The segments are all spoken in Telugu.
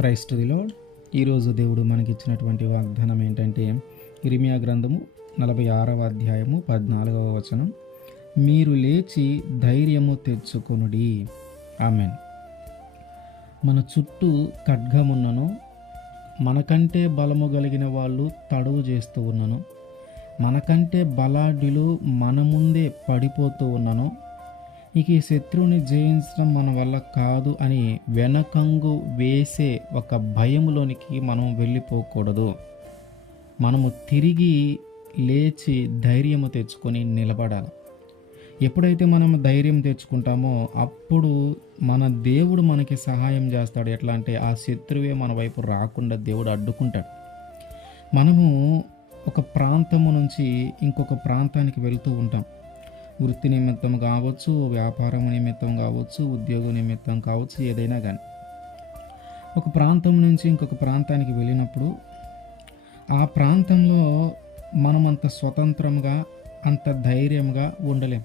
క్రైస్తుదిలో ఈరోజు దేవుడు మనకిచ్చినటువంటి వాగ్దానం ఏంటంటే ఇరిమియా గ్రంథము నలభై ఆరవ అధ్యాయము పద్నాలుగవ వచనం మీరు లేచి ధైర్యము తెచ్చుకొనుడి. ఆమెన్. మన చుట్టూ ఖడ్గమున్నను మనకంటే బలము కలిగిన వాళ్ళు తడువు చేస్తూ ఉన్నను మనకంటే బలాఢ్యులు మన ముందే పడిపోతూ ఉన్నను ఇక ఈ శత్రువుని జయించడం మన వల్ల కాదు అని వెనకంగు వేసే ఒక భయంలోనికి మనం వెళ్ళిపోకూడదు. మనము తిరిగి లేచి ధైర్యము తెచ్చుకొని నిలబడాలి. ఎప్పుడైతే మనం ధైర్యం తెచ్చుకుంటామో అప్పుడు మన దేవుడు మనకి సహాయం చేస్తాడు. ఎట్లా అంటే ఆ శత్రువే మన వైపు రాకుండా దేవుడు అడ్డుకుంటాడు. మనము ఒక ప్రాంతము నుంచి ఇంకొక ప్రాంతానికి వెళ్తూ ఉంటాం. వృత్తి నిమిత్తం కావచ్చు వ్యాపారం నిమిత్తం కావచ్చు ఉద్యోగ నిమిత్తం కావచ్చు ఏదైనా కానీ ఒక ప్రాంతం నుంచి ఇంకొక ప్రాంతానికి వెళ్ళినప్పుడు ఆ ప్రాంతంలో మనం అంత స్వతంత్రంగా అంత ధైర్యంగా ఉండలేం.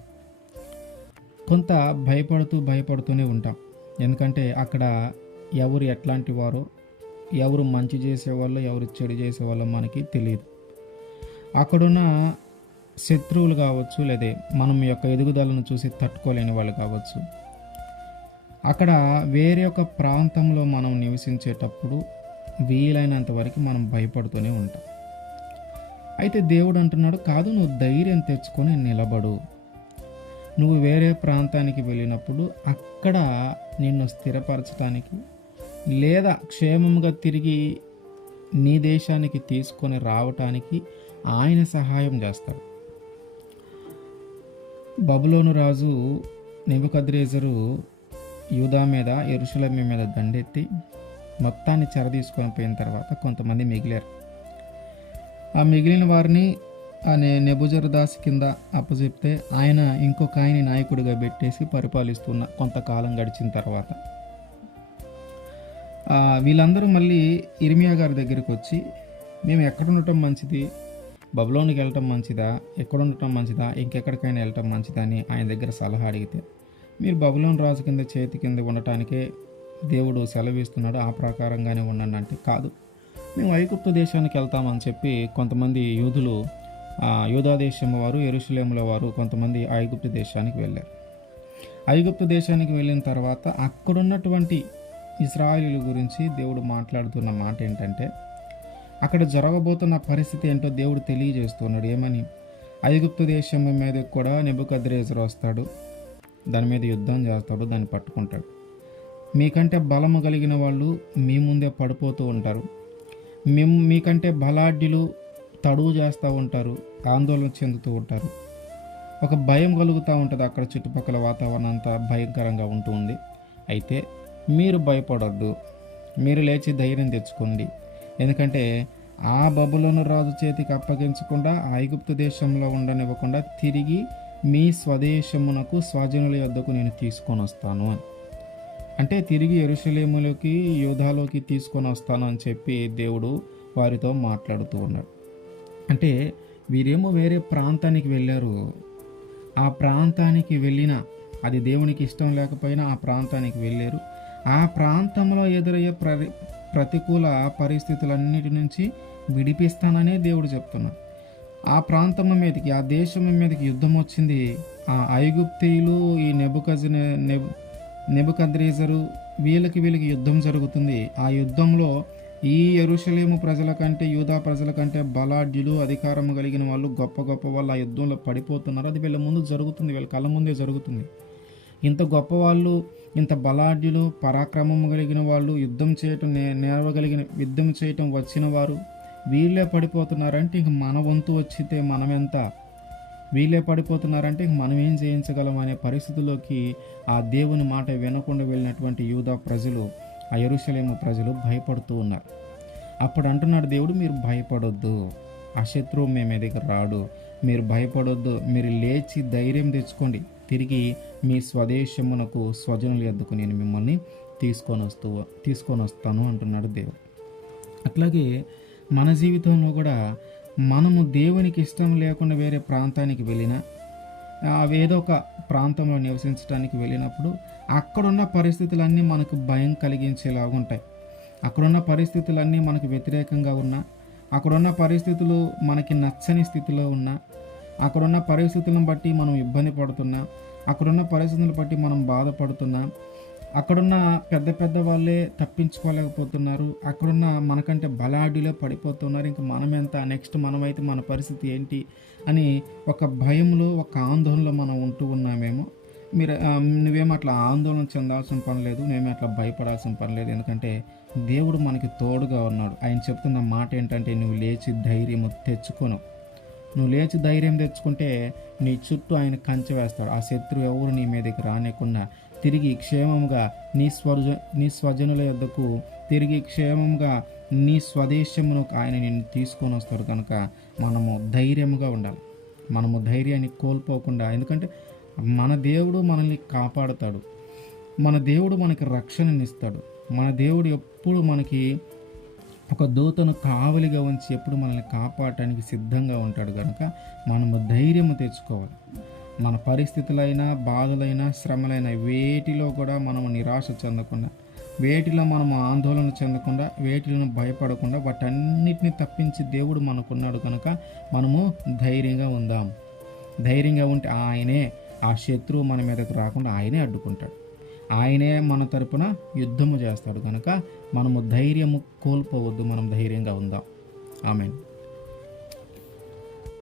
కొంత భయపడుతూ భయపడుతూనే ఉంటాం. ఎందుకంటే అక్కడ ఎవరు ఎట్లాంటి వారో ఎవరు మంచి చేసేవాళ్ళు ఎవరు చెడు చేసేవాళ్ళో మనకి తెలియదు. అక్కడున్న శత్రువులు కావచ్చు లేదా మనం యొక్క ఎదుగుదలను చూసి తట్టుకోలేని వాళ్ళు కావచ్చు. అక్కడ వేరే ఒక ప్రాంతంలో మనం నివసించేటప్పుడు వీలైనంత వరకు మనం భయపడుతూనే ఉంటాం. అయితే దేవుడు అంటున్నాడు కాదు నువ్వు ధైర్యం తెచ్చుకొని నిలబడు. నువ్వు వేరే ప్రాంతానికి వెళ్ళినప్పుడు అక్కడ నిన్ను స్థిరపరచడానికి లేదా క్షేమంగా తిరిగి నీ దేశానికి తీసుకొని రావటానికి ఆయన సహాయం చేస్తాడు. బబులోను రాజు నిబద్రేజరు యూదా మీద ఎరుషులమి మీద దండెత్తి మొత్తాన్ని చెరదీసుకొని పోయిన తర్వాత కొంతమంది మిగిలారు. ఆ మిగిలిన వారిని అనే నెబుజరదాస్ కింద అప్పచెప్తే ఆయన ఇంకొక ఆయన నాయకుడిగా పెట్టేసి పరిపాలిస్తున్న కొంతకాలం గడిచిన తర్వాత. వీళ్ళందరూ మళ్ళీ ఇర్మియా గారి దగ్గరికి వచ్చి మేము ఎక్కడ ఉండటం మంచిది? బబులోనికి వెళ్ళటం మంచిదా? ఎక్కడ ఉండటం మంచిదా? ఇంకెక్కడికైనా వెళ్ళటం మంచిదా అని ఆయన దగ్గర సలహా అడిగితే మీరు బబులోన్ రాజు కింద చేతి కింద ఉండటానికే దేవుడు సెలవిస్తున్నాడు ఆ ప్రకారంగానే ఉండండి అంటే కాదు. మేము ఐగుప్తు దేశానికి వెళ్తామని చెప్పి కొంతమంది యూదులు ఆ, యూదా దేశం వారు ఎరుషులేముల వారు కొంతమంది ఐగుప్తు దేశానికి వెళ్ళారు. ఐగుప్తు దేశానికి వెళ్ళిన తర్వాత అక్కడున్నటువంటి ఇస్రాయిలీల గురించి దేవుడు మాట్లాడుతున్న మాట ఏంటంటే అక్కడ జరగబోతున్న పరిస్థితి ఏంటో దేవుడు తెలియజేస్తున్నాడు. ఏమని? ఐగుప్తు దేశం మీద కూడా నెబుకద్రేజర్ వస్తాడు. దాని మీద యుద్ధం చేస్తాడు దాన్ని పట్టుకుంటాడు. మీకంటే బలము కలిగిన వాళ్ళు మీ ముందే పడిపోతూ ఉంటారు. మేము మీకంటే బలాఢ్యులు తడువు చేస్తూ ఉంటారు ఆందోళన చెందుతూ ఉంటారు. ఒక భయం కలుగుతూ ఉంటుంది అక్కడ చుట్టుపక్కల వాతావరణం అంతా భయంకరంగా ఉంటుంది అయితే మీరు భయపడొద్దు. మీరు లేచి ధైర్యం తెచ్చుకోండి. ఎందుకంటే ఆ బబులను రాజు చేతికి అప్పగించకుండా ఐగుప్తు దేశంలో ఉండనివ్వకుండా తిరిగి మీ స్వదేశమునకు స్వజనుల యొద్దకు నేను తీసుకొని వస్తాను అని. అంటే తిరిగి ఎరుషలేములోకి యోధాలోకి తీసుకొని వస్తాను అని చెప్పి దేవుడు వారితో మాట్లాడుతూ ఉన్నాడు. అంటే వీరేమో వేరే ప్రాంతానికి వెళ్ళారు. ఆ ప్రాంతానికి వెళ్ళిన అది దేవునికి ఇష్టం లేకపోయినా ఆ ప్రాంతానికి వెళ్ళారు. ఆ ప్రాంతంలో ఎదురయ్యే ప్ర ప్రతికూల పరిస్థితులన్నిటి నుంచి విడిపిస్తాననే దేవుడు చెప్తున్నాడు ఆ ప్రాంతం మీదకి ఆ దేశం మీదకి యుద్ధం వచ్చింది. ఆ ఐగుప్తీయులు ఈ నెబుకజ్ నెబ్ నెబుకద్రేజరు వీళ్ళకి వీళ్ళకి యుద్ధం జరుగుతుంది. ఆ యుద్ధంలో ఈ ఎరుషలేము ప్రజల కంటే యూదా ప్రజల కంటే బలాఢ్యులు అధికారం కలిగిన వాళ్ళు గొప్ప గొప్ప వాళ్ళు ఆ యుద్ధంలో పడిపోతున్నారు. అది వీళ్ళ ముందు జరుగుతుంది. వీళ్ళ కళ్ళ ముందే జరుగుతుంది. ఇంత గొప్ప వాళ్ళు ఇంత బలాఢ్యులు పరాక్రమము కలిగిన వాళ్ళు యుద్ధం చేయటం నే నేర్వగలిగిన యుద్ధం చేయటం వచ్చిన వారు వీళ్ళే పడిపోతున్నారంటే ఇంక మన వంతు వచ్చితే మనమెంత? వీళ్ళే పడిపోతున్నారంటే ఇంక మనం ఏం చేయించగలం అనే పరిస్థితుల్లోకి ఆ దేవుని మాట వినకుండా వెళ్ళినటువంటి యూదా ప్రజలు ఆ ఎరుషలేము ప్రజలు భయపడుతూ ఉన్నారు. అప్పుడు అంటున్నాడు దేవుడు మీరు భయపడొద్దు. ఆ శత్రువు మీ మీదకి రాడు. మీరు భయపడొద్దు. మీరు లేచి ధైర్యం తెచ్చుకోండి. తిరిగి మీ స్వదేశమునకు స్వజనులు ఎద్దుకు నేను మిమ్మల్ని తీసుకొని వస్తూ తీసుకొని వస్తాను అంటున్నాడు దేవుడు. అట్లాగే మన జీవితంలో కూడా మనము దేవునికి ఇష్టం లేకుండా వేరే ప్రాంతానికి వెళ్ళినా ఏదో ఒక ప్రాంతంలో నివసించడానికి వెళ్ళినప్పుడు అక్కడున్న పరిస్థితులన్నీ మనకు భయం కలిగించేలాగా ఉంటాయి. అక్కడున్న పరిస్థితులన్నీ మనకు వ్యతిరేకంగా ఉన్నా అక్కడున్న పరిస్థితులు మనకి నచ్చని స్థితిలో ఉన్నా అక్కడున్న పరిస్థితులను బట్టి మనం ఇబ్బంది పడుతున్నా అక్కడున్న పరిస్థితులను బట్టి మనం బాధపడుతున్నా అక్కడున్న పెద్ద పెద్ద వాళ్ళే తప్పించుకోలేకపోతున్నారు అక్కడున్న మనకంటే బలాడిలో పడిపోతున్నారు ఇంకా మనమెంత నెక్స్ట్ మనమైతే మన పరిస్థితి ఏంటి అని ఒక భయంలో ఒక ఆందోళనలో మనం ఉంటూ ఉన్నామేమో. మీరు నువ్వేం అట్లా ఆందోళన చెందాల్సిన పని లేదు మేమే అట్లా భయపడాల్సిన పని లేదు ఎందుకంటే దేవుడు మనకి తోడుగా ఉన్నాడు. ఆయన చెప్తున్న మాట ఏంటంటే నువ్వు లేచి ధైర్యము తెచ్చుకోను. నువ్వు లేచి ధైర్యం తెచ్చుకుంటే నీ చుట్టూ ఆయన కంచె వేస్తాడు. ఆ శత్రువు ఎవరు నీ మీదకి రానికుండా తిరిగి క్షేమముగా నీ స్వజ నీ స్వజనుల యొద్దకు తిరిగి క్షేమముగా నీ స్వదేశమును ఆయన నిన్ను తీసుకొని వస్తాడు కనుక మనము ధైర్యముగా ఉండాలి. మనము ధైర్యాన్ని కోల్పోకుండా ఎందుకంటే మన దేవుడు మనల్ని కాపాడుతాడు. మన దేవుడు మనకి రక్షణనిస్తాడు. మన దేవుడు ఎప్పుడు మనకి ఒక దూతను కావలిగా ఉంచి ఎప్పుడు మనల్ని కాపాడటానికి సిద్ధంగా ఉంటాడు కనుక మనము ధైర్యము తెచ్చుకోవాలి. మన పరిస్థితులైనా బాధలైనా శ్రమలైనా వేటిలో కూడా మనము నిరాశ చెందకుండా వేటిలో మనము ఆందోళన చెందకుండా వేటిలో భయపడకుండా వాటన్నిటిని తప్పించి దేవుడు మనకున్నాడు కనుక మనము ధైర్యంగా ఉందాం. ధైర్యంగా ఉంటే ఆయనే ఆ శత్రువు మన మీదకు రాకుండా ఆయనే అడ్డుకుంటాడు. ఆయనే మన తరపున యుద్ధము చేస్తాడు కనుక మనము ధైర్యము కోల్పోవద్దు మనం ధైర్యంగా ఉందాం. ఆమెన్.